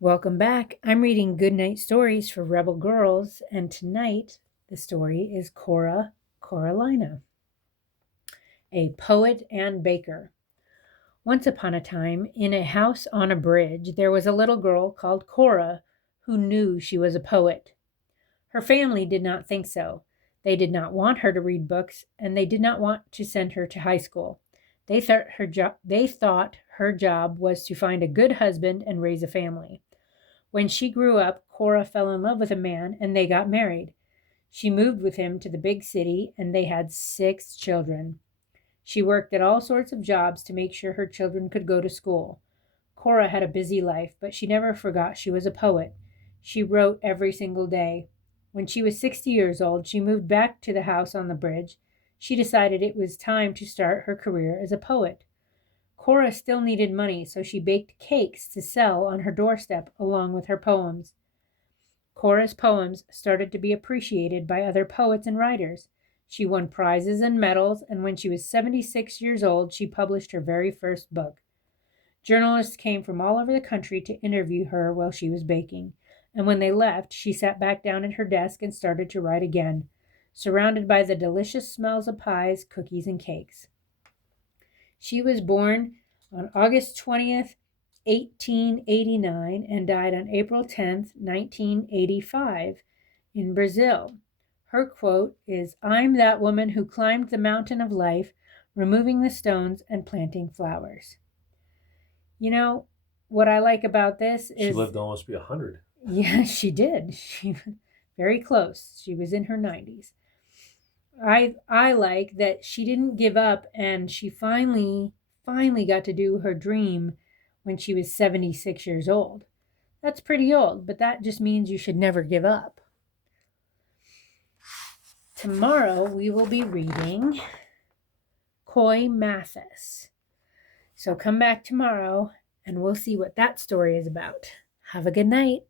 Welcome back. I'm reading Goodnight Stories for Rebel Girls, and tonight the story is CORALINA, a poet and baker. Once upon a time, in a house on a bridge, there was a little girl called Cora who knew she was a poet. Her family did not think so. They did not want her to read books, and they did not want to send her to high school. They thought her job was to find a good husband and raise a family. When she grew up, Cora fell in love with a man and they got married. She moved with him to the big city and they had 6 children. She worked at all sorts of jobs to make sure her children could go to school. Cora had a busy life, but she never forgot she was a poet. She wrote every single day. When she was 60 years old, she moved back to the house on the bridge. She decided it was time to start her career as a poet. Cora still needed money, so she baked cakes to sell on her doorstep along with her poems. Cora's poems started to be appreciated by other poets and writers. She won prizes and medals, and when she was 76 years old, she published her very first book. Journalists came from all over the country to interview her while she was baking, and when they left, she sat back down at her desk and started to write again, surrounded by the delicious smells of pies, cookies, and cakes. She was born on August 20th, 1889, and died on April 10th, 1985, in Brazil. Her quote is, "I'm that woman who climbed the mountain of life, removing the stones and planting flowers." You know, what I like about this is... She lived to almost be 100. Yeah, she did. She very close. She was in her 90s. I like that she didn't give up, and she finally got to do her dream when she was 76 years old. That's pretty old, but that just means you should never give up. Tomorrow we will be reading Coy Mathis. So come back tomorrow and we'll see what that story is about. Have a good night.